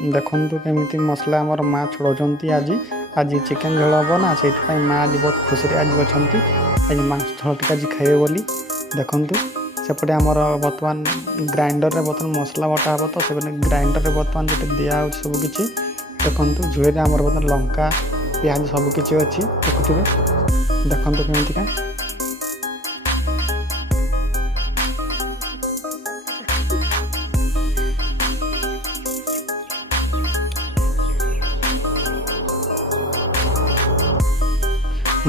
देखु केमी मसला आमर माँ छोड़ाऊँ आज आज चिकेन झोल हम ना से माँ आज बहुत खुशी आज अच्छा आज मांस झोल टी आज खाइबे बोली देखु सेपटे आमर बर्तमान ग्राइंडर रे बर्तमान मसला बटा हम तो से ग्राइंडर रे बर्तमान जो दिया सबकि देखु झोल आमर बर्तमान लंका प्याज सबकि अच्छी देखुए देखु केमिका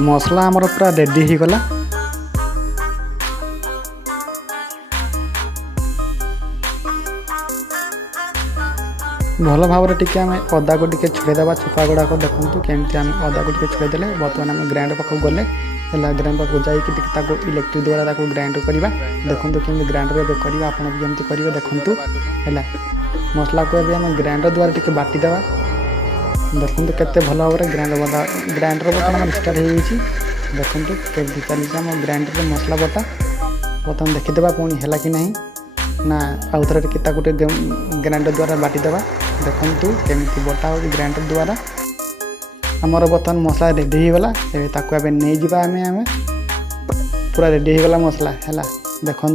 मसला आमर पूरा रेडी हो गला भल भाव टी आम अदा को टी छुड़ेदेवा चोपा गुड़ाक देखु केमती आम अदा को टी छुड़ेदे बर्तमान आम ग्राइंडर पाक गले ग्राइंडर पाक जाकि इलेक्ट्रिक द्वारा ग्राइंड करवा देखु केमी ग्राइंडर करवा आप जमी करेंगे देखु है मसला को आम ग्राइंडर द्वारा टी बाटिदेवा देखु केते भल भाव ग्राइंडर बर्तमान स्टार्ट हो देखु केमती चली आम ग्राइंडर मसला बटा बर्तमान देखीदे पुणी है कि नहीं ना आउ थे गोटे ग्राइंडर द्वारा बाटिदेवा देखु केमती बटा हो ग्राइंडर द्वारा आमर बर्तमान मसला रेडी हो गला नहीं जावा आम पूरा रेडी हो गला मसला है देखु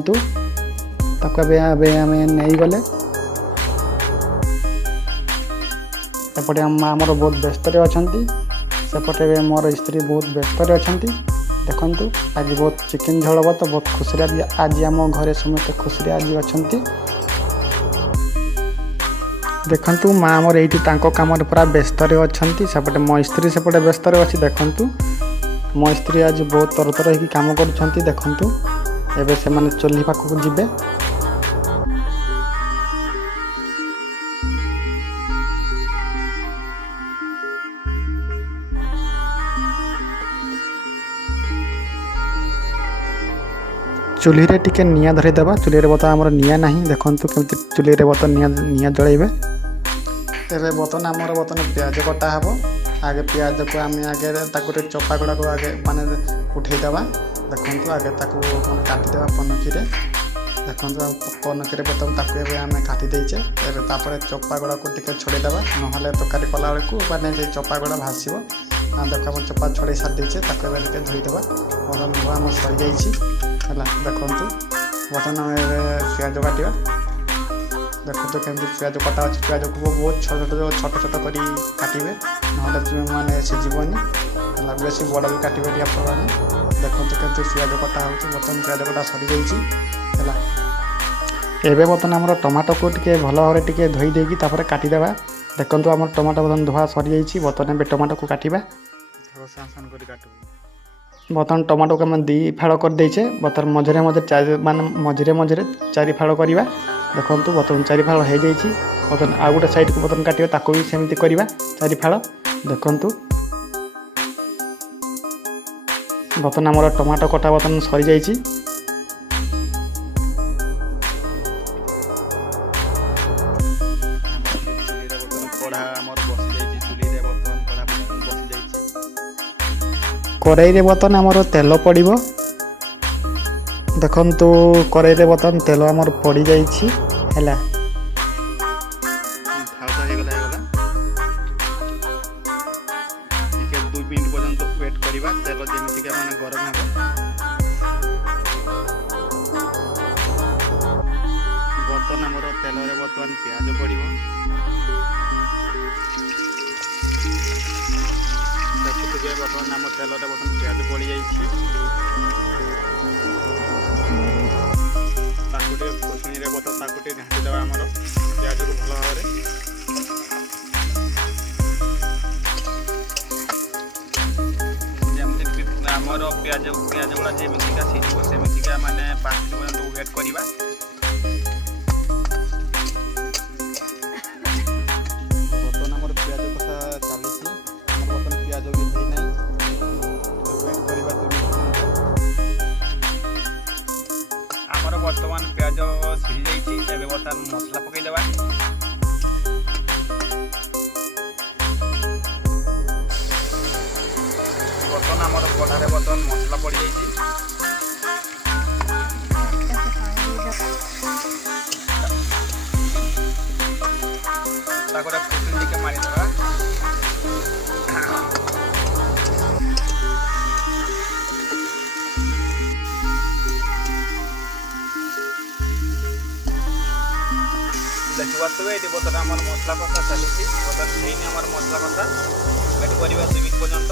आम नहीं गले सेपटे आमर बहुत व्यस्त अच्छा सेपटे मोर स्त्री बहुत व्यस्त अच्छा देखु आज बहुत चिकेन झोल हम तो बहुत खुशी आज आम घरे समस्त खुशी आज अच्छा देखु माँ आमर ये कम पूरा व्यस्त अच्छा सेपटे मो स्त्री सेपटे व्यस्त अच्छी देखु मो स्त्री आज बहुत तरतर हो कम कर देखु एवं से चुल्ही पाखक जी चुल्ही रे टिके निया धरीदेवा चुल्ही रे बर्तमान आमर निया नहीं देखु केमती चुल्ही रे बर्तमान निया जलैबे एबे बर्तमान आमर बर्तमान प्याज कटा हम आगे प्याज को आम आगे चोपा गुड़ा को आगे माने उठेदेवा देखु आगे काटिदेवा पनकी देखु पनकी बर्तमान आम काटी देचे तापर चोपा गुड़ा को टिके छोड़देवा ना तरकारी कला बेलू माने चोपा गुड़ा भाषो देखो आम चोपा छड़े सारी देचे धोईदेवा बर्तमान आम सरी जाइए है देखु बर्तमान प्याज काटा देखो केमती प्याज कटा अच्छे प्याज को बहुत छोट छोट कर काटे ना माने सीजबनी है बेस बड़ भी काटे आप देखो केमती प्याज कटा हो बर्तमान प्याज कटा सरी जाइए एवं बर्तमान आम टमाटो को टे भल भाव टे धोई देकी काटिदेवा देखो आम टमाटो बर्तमान धोआ सरी जाइए बर्तमान टमाटो को काटा बर्तमान टमाटो को आम दी फाड़ कर देचे बर्तमान मझे मझे मान मझे मझे चारि फाड़ करवा देखु बर्तमान चारि फाड़ हो जाइए बर्तमान आउ गोटे साइड को बर्तमान काटिया ताको भी सेमती करवा चारि फाड़ देखु बर्तमान आमर टमाटो कटा बर्तमान सरी जाइए कड़ाई रे बर्तमान आमर तेल पड़ो देखु कड़ाई रे बर्तमान तेल आमर पड़ जाइए है प्याज पड़ो देखुए बर्तमान आम तेल बर्तमान प्याज पड़ जाइए खुशणी बर्तमान ढाँटी देवा आमर प्याज को भल भाव आमर प्याज गुड़ा जमीका सीझ सेमिका माने 5 मिनट पर्यंत वेट करवा बर्तमान प्याज सीझी जाइए बर्तमान मसला पकईदेवा बर्तमान आम कढ़ारे बर्तमान मसला पड़ जाइए ତାକୁ ଖୁସୁଲି ଟିକେ ମାରିଦେବା। ଦେଖିପାରୁଥିବେ ଏଠି ବର୍ତ୍ତମାନ ଆମର ମସଲା କଷା ଚାଲିଛି। ବର୍ତ୍ତମାନ ହେଇନି ଆମର ମସଲା କଷା, ୱେଟ୍ କରିବା 2 ମିନିଟ୍ ପର୍ଯ୍ୟନ୍ତ।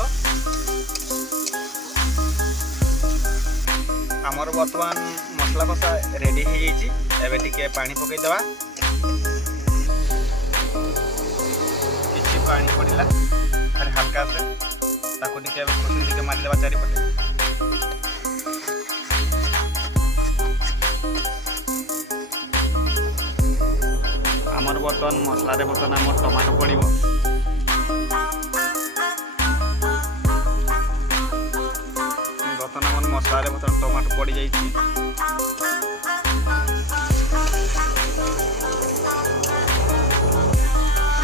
ଆମର ବର୍ତ୍ତମାନ ମସଲା କଷା ରେଡ଼ି ହେଇଯାଇଛି। ଏବେ ଟିକେ ପାଣି ପକାଇଦେବା। କିଛି ପାଣି ପଡ଼ିଲା ଖାଲି ହାଲକା ଆସେ, ତାକୁ ଟିକେ ଏବେ ଖୁସି ଟିକେ ମାରିଦେବା ଚାରିପଟେ। ଆମର ବର୍ତ୍ତମାନ ମସଲାରେ ବର୍ତ୍ତମାନ ଆମର ଟମାଟୋ ପଡ଼ିବ। ବର୍ତ୍ତମାନ ଆମର ମସଲାରେ ବର୍ତ୍ତମାନ ଟମାଟୋ ପଡ଼ିଯାଇଛି।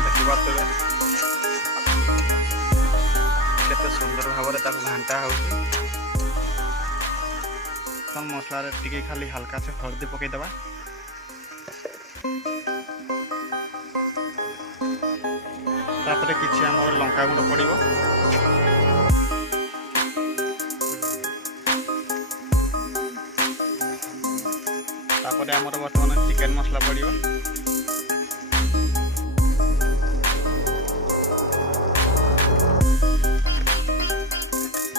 ଦେଖିପାରୁଥିବେ କେତେ ସୁନ୍ଦର ଭାବରେ ତାକୁ ଘାଣ୍ଟା ହେଉଛି। ମସଲାରେ ଟିକେ ଖାଲି ହାଲକା ସେ ହଳଦୀ ପକାଇଦେବା। ତାପରେ କିଛି ଆମର ଲଙ୍କା ଗୁଣ୍ଡ ପଡ଼ିବ। ତାପରେ ଆମର ବର୍ତ୍ତମାନ ଚିକେନ ମସଲା ପଡ଼ିବ।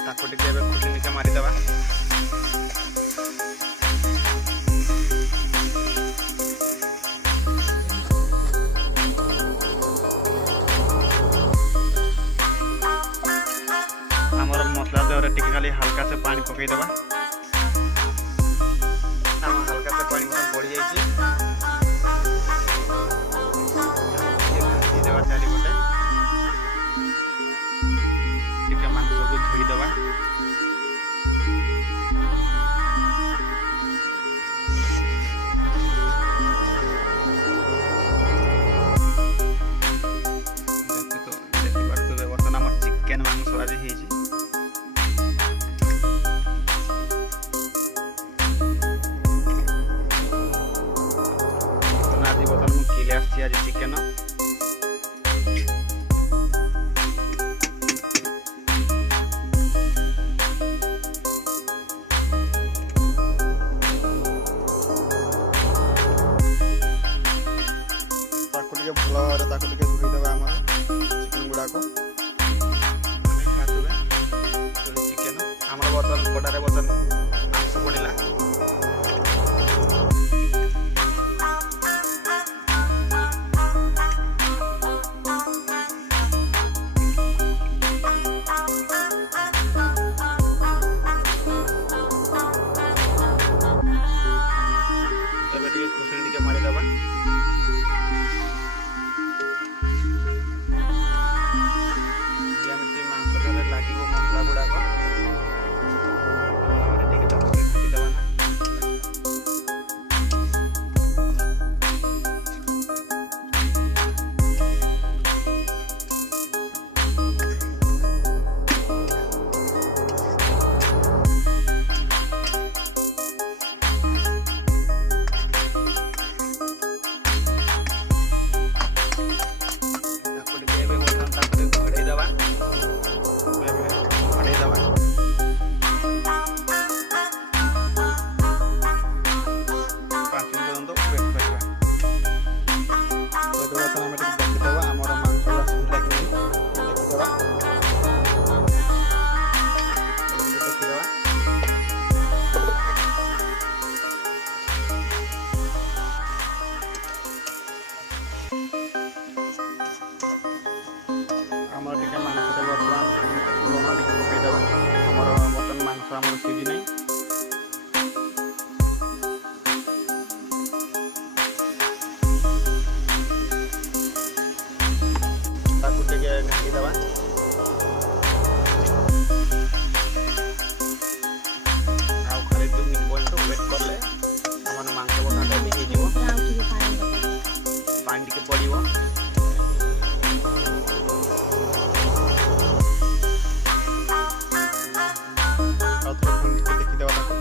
ତାକୁ ଟିକେ ଏବେ ଖୁସି ଟିକେ ମାରିଦେବା। ଆମର ମସଲା ଦେହରେ ଟିକେ ଖାଲି ହାଲକା ସେ ପାଣି ପକାଇଦେବା। ହାଲକା ସେ ପାଣି ପଡ଼ିଯାଇଛି। ଦେବା ଚାରିପଟେ ଟିକେ ମାଂସକୁ ଧୋଇଦେବା। ଦେଖିପାରୁଥିବେ ବର୍ତ୍ତମାନ ଆମର ଚିକେନ ମାଂସ ଆଜି ହେଇଛି। ଆଜି ବର୍ତ୍ତମାନ ମୁଁ କିଲେ ଆସିଛି ଆଜି ଚିକେନ। ତାକୁ ଟିକେ ଭଲ ଭାବରେ ତାକୁ ଟିକେ ଧୋଇଦେବା ଆମର ଚିକେନ ଗୁଡ଼ାକ। ଚିକେନ ଆମର ବର୍ତ୍ତମାନ କଡ଼ାରେ ବର୍ତ୍ତମାନ ମାଂସ ପଡ଼ିଲା। ଏବେ ଟିକେ ଖୁସି ଟିକେ ମାରିଦେବା। ଯେମିତି ମାଂସ ଦେହରେ ଲାଗିବ ମସଲା ଗୁଡ଼ାକ ଟିକେ ତାକୁ ଘାଣ୍ଟିଦେବା ନା। ତାକୁ ଟିକେ ଏବେ ବର୍ତ୍ତମାନ ତାକୁ ଟିକେ ଘୋଡ଼େଇଦେବା। ଘୋଡ଼େଇଦେବା। 5 ମିନିଟ୍ ପର୍ଯ୍ୟନ୍ତ ୱେଟ୍ କରିବା। ଏବେ ବର୍ତ୍ତମାନ ଆମେ ଟିକେ ଦେଖିଦେବା ଆମର ମାଂସ ଆସିଲା କି ନାହିଁ ଦେଖିଦେବା। ଦେଖିଦେବା। ଆମର ଟିକେ ମାଂସରେ ବର୍ତ୍ତମାନ ଲୁଣ ଟିକେ ପକାଇଦେବା। ଆମର ବର୍ତ୍ତମାନ ମାଂସ ଆମର ସିଝି ନାହିଁ। ତାକୁ ଟିକେ ଘାଣ୍ଟିଦେବା। ଆଉ ଖାଲି 2 ମିନିଟ୍ ପର୍ଯ୍ୟନ୍ତ ୱେଟ୍ କଲେ ଆମର ମାଂସ ବର୍ତ୍ତମାନ ରେଡ଼ି ହେଇଯିବ। ପାଣି ଟିକେ ପଡ଼ିବ। ଆଉ ଥରେ ପୁଣି ଟିକେ ଦେଖିଦେବା ତାକୁ।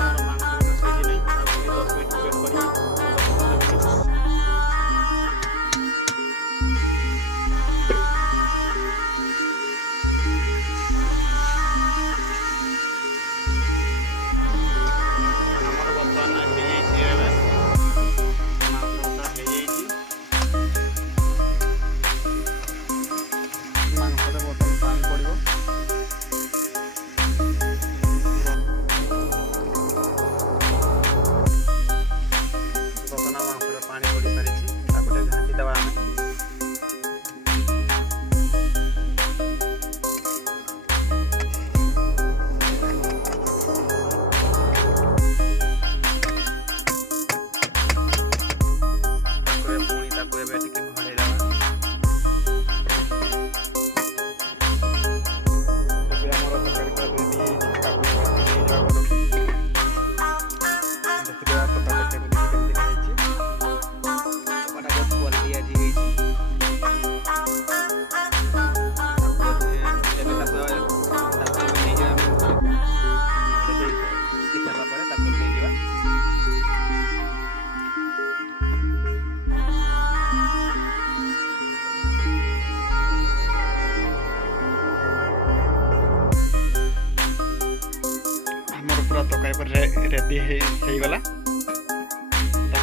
ଆମର ମାଂସ ସିଝି ନାହିଁ। ଆଉ ଟିକେ 10 ମିନିଟ୍ ୱେଟ୍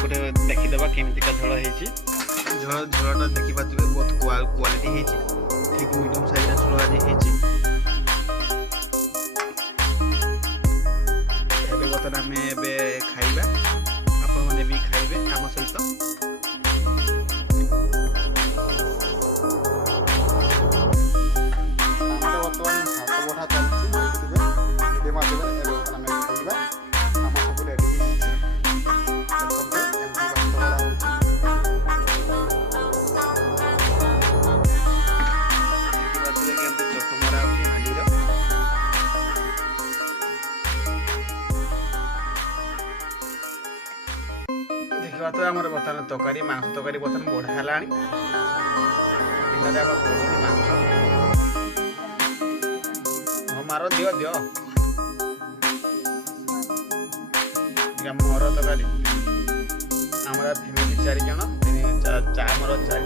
ସେପଟେ ଦେଖିଦେବା କେମିତିକା ଝୋଳ ହେଇଛି। ଝୋଳଟା ଦେଖିପାରୁଥିବେ ବହୁତ କ୍ୱାଲିଟି ହେଇଛି, ଠିକ୍ ମିଡ଼ିୟମ୍ ସାଇଜ୍ର ଝୋଳ ଆଜି ହେଇଛି। ଏବେ ବର୍ତ୍ତମାନ ଆମେ ଏବେ ଖାଇବା, ଆପଣମାନେ ବି ଖାଇବେ ଆମ ସହିତ। ଦେଖିବା ତ ଆମର ବର୍ତ୍ତମାନ ତରକାରୀ, ମାଂସ ତରକାରୀ ବର୍ତ୍ତମାନ ବଢ଼ା ହେଲାଣି। ଦିନରେ ଆମର ପଡ଼ୁଛି ମାଂସ। ହଁ ମାର ଦିଅ ଆମର ତରକାରୀ। ଆମର ଫ୍ୟାମିଲି 4 ଜଣ, ଆମର 4